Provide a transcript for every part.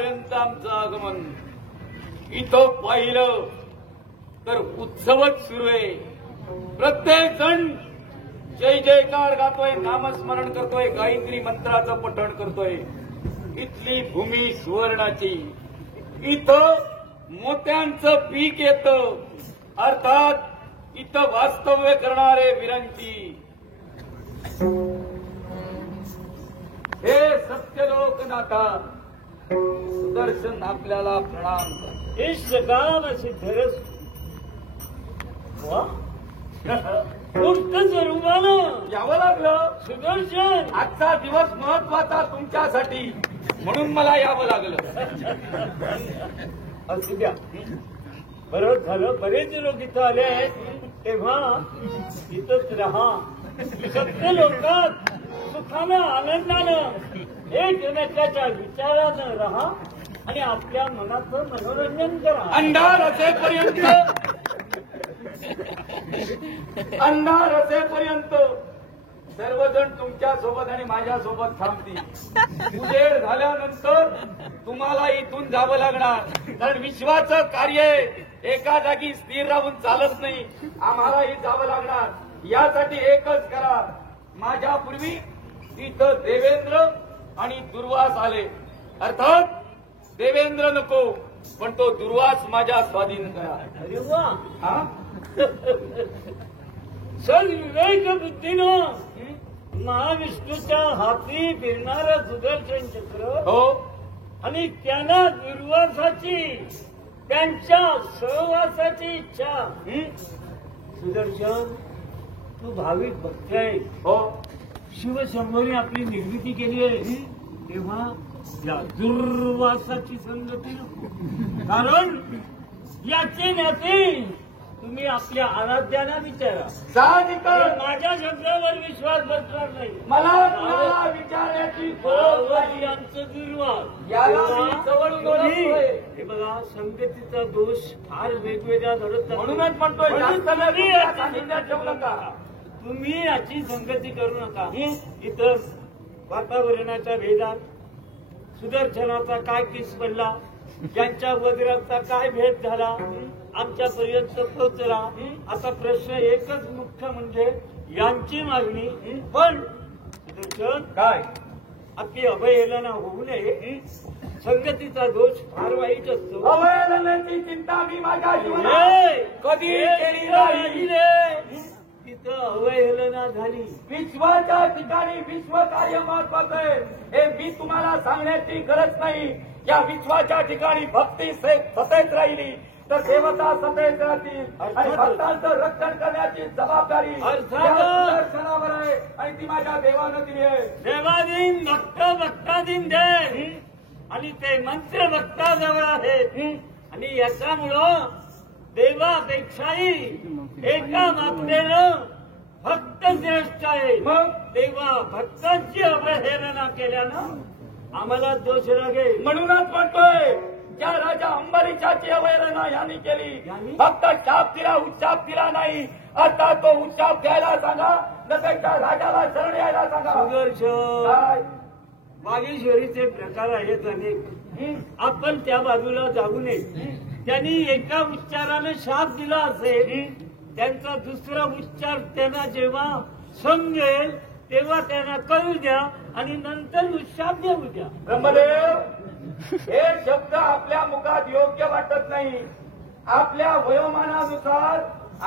घरापर्यंत आमचं आगमन. इथं पाहिलं तर उत्सवच सुरू आहे. प्रत्येक जण जय जयकार गातोय, नामस्मरण करतोय, गायत्री मंत्राचं पठण करतोय. इथली भूमी सुवर्णाची, इथं मोत्यांचं पीक येतं, अर्थात इथं वास्तव्य करणारे वीरांची. हे सत्य लोकनाथा सुदर्शन आपल्याला प्रणाम करतो. हे सकाम सिद्धरस वा कोणतं स्वरूपानं यावं लागलं. सुदर्शन आजचा दिवस महत्वाचा तुमच्यासाठी, म्हणून मला यावं लागलं. असू द्या. बरं झालं, बरेच लोक इथं आले आहेत, तेव्हा इथंच राहा. सत्य लोकात सुखानं आनंदानं एकमेकाच्या विचारानं राहा आणि आपल्या मनाचं मनोरंजन करा. अंधार असेपर्यंत सर्वजण तुमच्या सोबत आणि माझ्या सोबत थांबतील. उजेड झाल्यानंतर तुम्हाला इथून जावं लागणार, कारण विश्वाचं कार्य एका जागी स्थिर राहून चालत नाही. आम्हालाही जावं लागणार. यासाठी एकच करा. माझ्या पूर्वी इथं देवेंद्र आणि दुर्वास आले. अर्थात देवेंद्र नको, पण तो दुर्वास माझ्या स्वाधीन करा. अरे वा, हा? सद्विवेक बुद्धीनं महाविष्णूच्या हाती फिरणारं सुदर्शन चक्र हो. आणि त्यांना दुर्वासाची, त्यांच्या सहवासाची इच्छा. सुदर्शन, तू भाविक भक्त आहे. हो. शिवशंभोने आपली निर्मिती केली आहे, तेव्हा या दुर्वासाची संगती नको. कारण याचे नाते तुम्ही आपल्या आराध्यांना विचारा. साहजिकच माझ्या शब्दावर विश्वास बसणार नाही. मला तुम्हाला विचारण्याची गरज नाही. आमचं दुर्वास याला मी जवळून ओळखतोय. हे बघा, संगतीचा दोष फार वेगवेगळा घडत जातो. म्हणूनच म्हणतोय, जास्त नाही तुमच्या सानिध्यात ठेवू नका. तुम्ही याची संगती करू नका. इथं वातावरणाच्या भेदात सुदर्शनाचा काय किस पडला, यांच्या वज्राचा काय भेद झाला, आमच्यापर्यंत पोहोचला. आता प्रश्न एकच मुख्य म्हणजे यांची मागणी. पण सुदर्शन, काय आपली अवहेलना होऊ नये. संगतीचा दोष फार वाईट असतो. अवहेलनेची चिंता मी माझ्या जीवनात कधी केली नाही. तिथं अवहेलना झाली. विश्वाच्या ठिकाणी विश्व कार्य महत्वाचं आहे, हे मी तुम्हाला सांगण्याची गरज नाही. या विश्वाच्या ठिकाणी भक्ती सतेज राहिली तर देवता सतेज राहतील आणि भक्तांचं रक्षण करण्याची जबाबदारी या सुदर्शनावर आहे आणि ती माझ्या देवानं दिली आहे. देवादीन भक्त भक्तादीन दे आणि ते मंत्र भक्ताजवळ आहेत. आणि याच्यामुळं देवापेक्षाही एका मात्रेनं भक्त श्रेष्ठ आहे. मग तेव्हा भक्तांची अवहेलना केल्यानं आम्हाला दोष लागेल. म्हणूनच म्हणतोय, ज्या राजा अंबरीशाची अवहेलना यांनी केली, फक्त शाप दिला, उच्चाप दिला नाही. आता तो उच्चाप द्यायला सांगा, नंतरच्या राजाला शरण यायला सांगा. सुदर्शन, काय? वागीश्वरीचे प्रकार आहेत अनेक. आपण त्या बाजूला जाऊ नये. त्यांनी एका उच्चाराने शाप दिला असेल, त्यांचा दुसरा उच्चार त्यांना जेव्हा समजेल तेव्हा त्यांना कळू द्या आणि नंतर शाप देऊ द्या. ब्रह्मदेव, हे शब्द आपल्या मुखात योग्य वाटत नाही. आपल्या वयोमानानुसार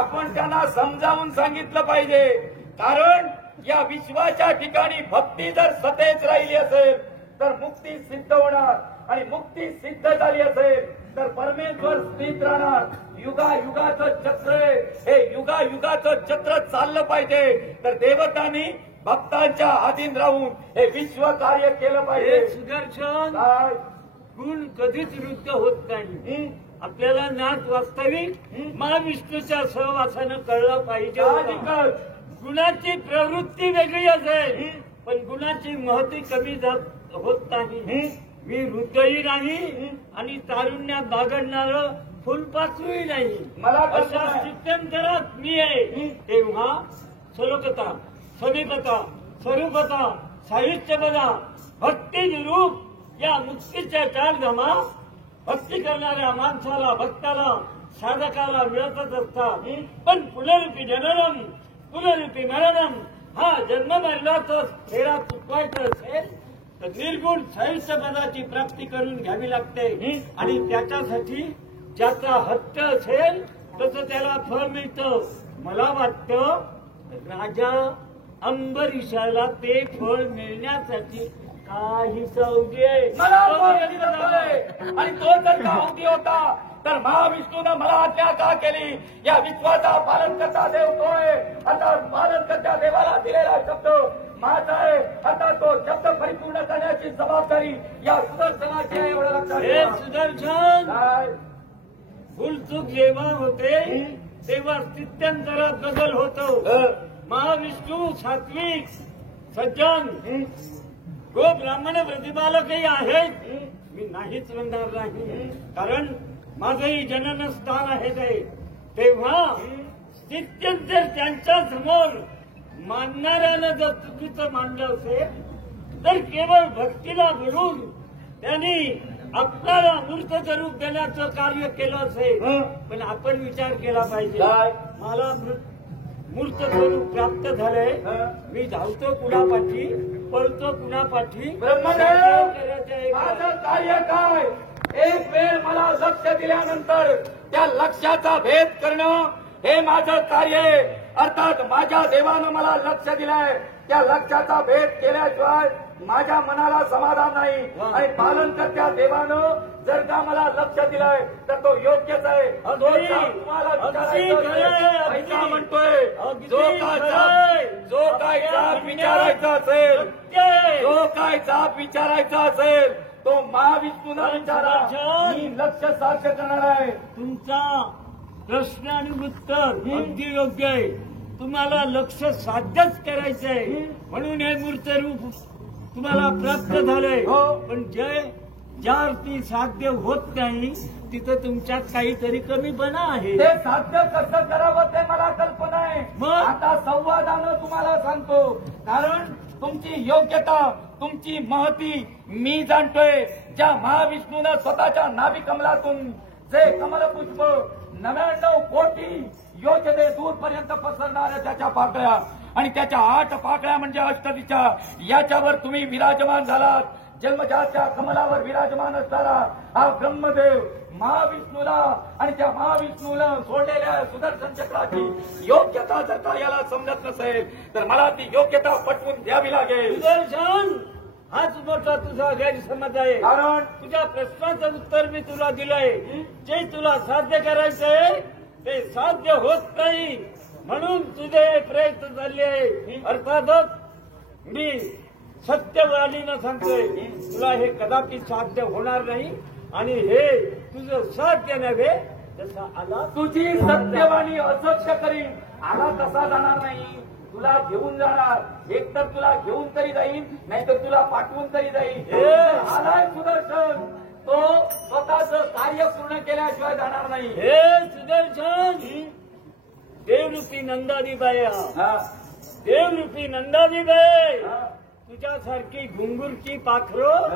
आपण त्यांना समजावून सांगितलं पाहिजे. कारण या विश्वाच्या ठिकाणी भक्ती जर सतेज राहिली असेल तर मुक्ती सिद्ध होणार, आणि मुक्ती सिद्ध झाली असेल तर परमेश्वर स्थित राहणार. युगायुगाचं चक्र आहे, हे युगायुगाचं चक्र चाललं पाहिजे. तर देवतांनी भक्तांच्या अधीन राहून हे विश्व कार्य केलं पाहिजे. सुदर्शन, काय? गुण कधीच वृद्ध होत नाही. आपल्याला नाथ वास्तविक महाविष्णूच्या सहवासानं कळलं पाहिजे. गुणाची प्रवृत्ती वेगळी असेल, पण गुणाची महती कमी होत नाही. मी वृद्धही नाही आणि तारुण्यात बागडणार फुलपाचूही नाही. मला अशा स्थित्यंतरात मी आहे. तेव्हा स्वरूपता, समीपता, स्वरूपता, साहित्यपदा, भक्ती निरूप या मुक्तीच्या चारधामा भक्ती करणाऱ्या माणसाला, भक्ताला, साधकाला मिळतच असतात. पण पुनरुपी जननम पुनरुपी मरणम हा जन्म मरणाचा फेरा चुकवायचा असेल तर निर्गुण साहित्य पदाची प्राप्ती करून घ्यावी लागते. आणि त्याच्यासाठी ज्याचा हट्ट असेल तसं त्याला फळ मिळतं. मला वाटतं राजा अंबरीशाला ते फळ मिळण्यासाठी काही सौदे मला तो अवधी आणि तो जर का अवधी होता तर महाविष्णूनं मला आज्ञा का केली? या विश्वाचा पालन करता देव तो आहे. आता पालन करता देवाला दिलेला शब्द माझा आहे. आता तो शब्द परिपूर्ण करण्याची जबाबदारी या सुदर्शनाची आहे. एवढं लक्षात हे ठेवा. सुदर्शन काय? भूलचूक जेव्हा होते तेव्हा स्थित्यंतरात बदल होतो. महाविष्णू सात्विक सज्जन गो ब्राह्मण प्रतिपालकही आहेत. मी नाहीच म्हणणार नाही, कारण माझंही जनन स्थान आहे ते. तेव्हा स्थित्यंतर त्यांच्या समोर मानणाऱ्यानं जर चुकीचं मानलं असेल तर केवळ भक्तीला धरून त्यांनी आपल्याला मूर्त स्वरूप देण्याचं कार्य केलं असेल. पण आपण विचार केला पाहिजे, मला मूर्त स्वरूप प्राप्त झालंय, मी धावतो कुणापाठी, पळतो कुणापाठी, ब्रह्मदेव माझं कार्य काय? एक वेळ मला लक्ष दिल्यानंतर त्या लक्ष्याचा भेद करणं हे माझं कार्य आहे. अर्थात माझ्या देवानं मला लक्ष दिलंय, त्या लक्ष्याचा भेद केल्याशिवाय माझ्या मनाला समाधान नाही. आणि पालन करत्या देवानं जर का मला लक्ष दिलंय तर तो योग्यच आहे. तुम्हाला ऐका म्हणतोय, जो काय जाब विचारायचा असेल, जो काय जाब विचारायचा असेल तो महाविष्णूला विचारा. मी लक्ष साध्य करणार आहे. तुमचा प्रश्न आणि उत्तर अगदी योग्य आहे. तुम्हाला लक्ष साध्यच करायचंय म्हणून हे मूर्त रूप तुम्हाला प्राप्त झालंय. पण ज्या अर्थी साध्य होत नाही तिथं तुमच्यात काहीतरी कमीपणा आहे. ते साध्य कसं करावं ते मला कल्पना आहे. आता संवादानं तुम्हाला सांगतो, कारण तुमची योग्यता, तुमची महती मी जाणतोय. ज्या महाविष्णूनं स्वतःच्या नाभी कमलातून जे कमलपुष्प 99 कोटी योजने दूरपर्यंत पसरणाऱ्या त्याच्या पाकळ्या आणि त्याच्या 8 पाकळ्या म्हणजे अष्टदिशा, याच्यावर तुम्ही विराजमान झालात. जन्मजातच्या कमलावर विराजमान असणारा हा ब्रह्मदेव महाविष्णूला आणि त्या महाविष्णूला सोडलेल्या सुदर्शन चक्राची योग्यता जर का याला समजत नसेल तर मला ती योग्यता पटवून द्यावी लागेल. सुदर्शन, हाच मोठा तुझा गैरसमज आहे. कारण तुझ्या प्रश्नाचं उत्तर मी तुला दिलंय. जे तुला साध्य करायचंय ते साध्य होत नाही म्हणून तुझे प्रयत्न चालले. अर्थातच मी सत्यवाणीनं सांगतोय, तुला हे कदापि साध्य होणार नाही. आणि हे तुझं साध्य नव्हे तसा आला. तुझी सत्यवाणी असत्य करीन, आला तसा जाणार नाही. तुला घेऊन जाणार, एक तर तुला घेऊन तरी जाईल, नाही तर तुला पाठवून तरी जाईल. आलाय सुदर्शन, तो स्वतःचं कार्य पूर्ण केल्याशिवाय जाणार नाही. हे सुदर्शन, देवरूपी नंदादीबाई, देवरूपी नंदादीबाई, तुझ्यासारखी घुंगुरची पाखरं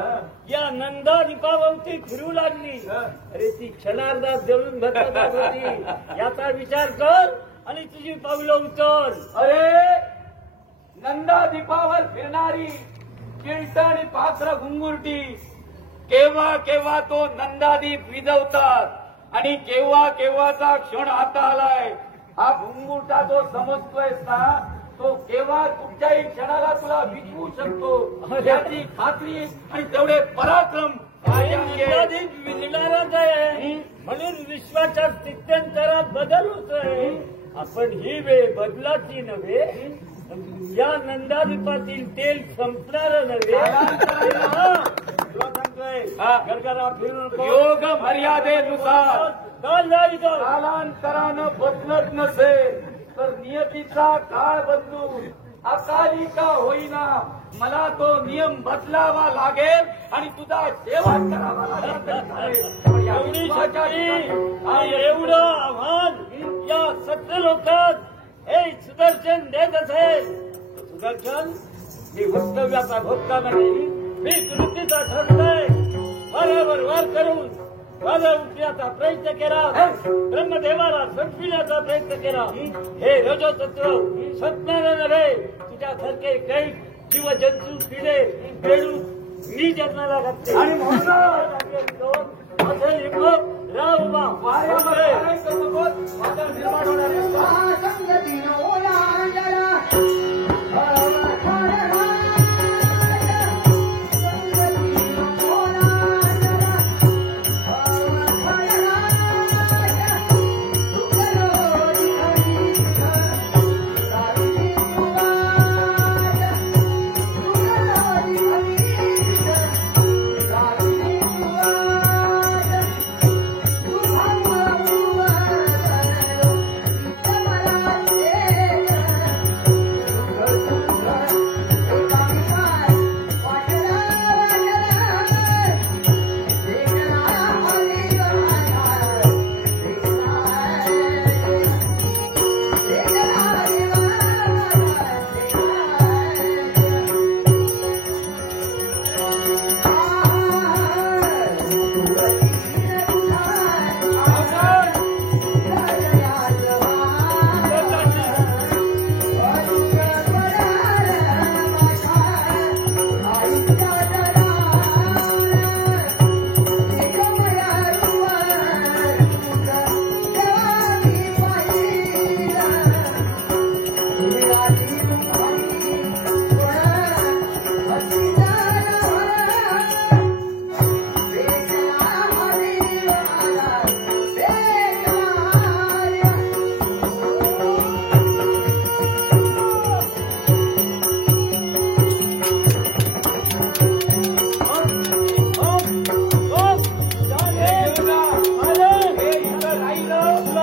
या नंदा दीपावरती फिरू लागली. अरे ती क्षणार्धात जळून भरत होती. याचा विचार कर आणि तुझी पावलं उचल. अरे नंदा दीपावर फिरणारी किल्ट आणि पाखरं घुंगुरटी केव्हा केव्हा तो नंदादीप विजवतात आणि केव्हा केव्हाचा क्षण आता आलाय. हा घुंगुरटा जो समजतोयस ना, तो केव्हा कुठच्याही क्षणाला तुला विचवू शकतो याची खात्री आणि तेवढे पराक्रम विजणारच आहे. म्हणून विश्वाच्या स्थित्यंतरात बदल होतोय. आपण ही वेळ बदलाची नव्हे, या नंदादीपातील तेल संपणार नव्हे. तुला सांगतोय, गरगरा फिरून योग मर्यादेनुसार कालांतरानं बदलत नसेल तर नियतीचा काळ बदलून अकाली का होईना मला तो नियम बदलावा लागेल आणि तुझा शेवट करावा लागेल. एवढं आव्हान या सत्य लोकात हे सुदर्शन देत असेल. सुदर्शन, मी वक्तव्याचा भोगता नाही, मी कृतीचा ठरतोय वारावर वार करून वाला उठण्याचा प्रयत्न केला ब्रह्मदेवाला संपविण्याचा प्रयत्न केला हे रजोतत्व सत्नाला नव्हे तुझ्यासारखे काही जीवजंतू किडे बेडू मी जन्माला घातले आणि म्हणून असं लिंबक राहुबा वादळ निर्माण होणार आहे.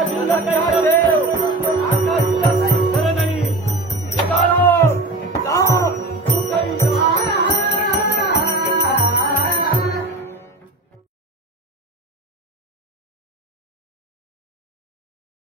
तुला काय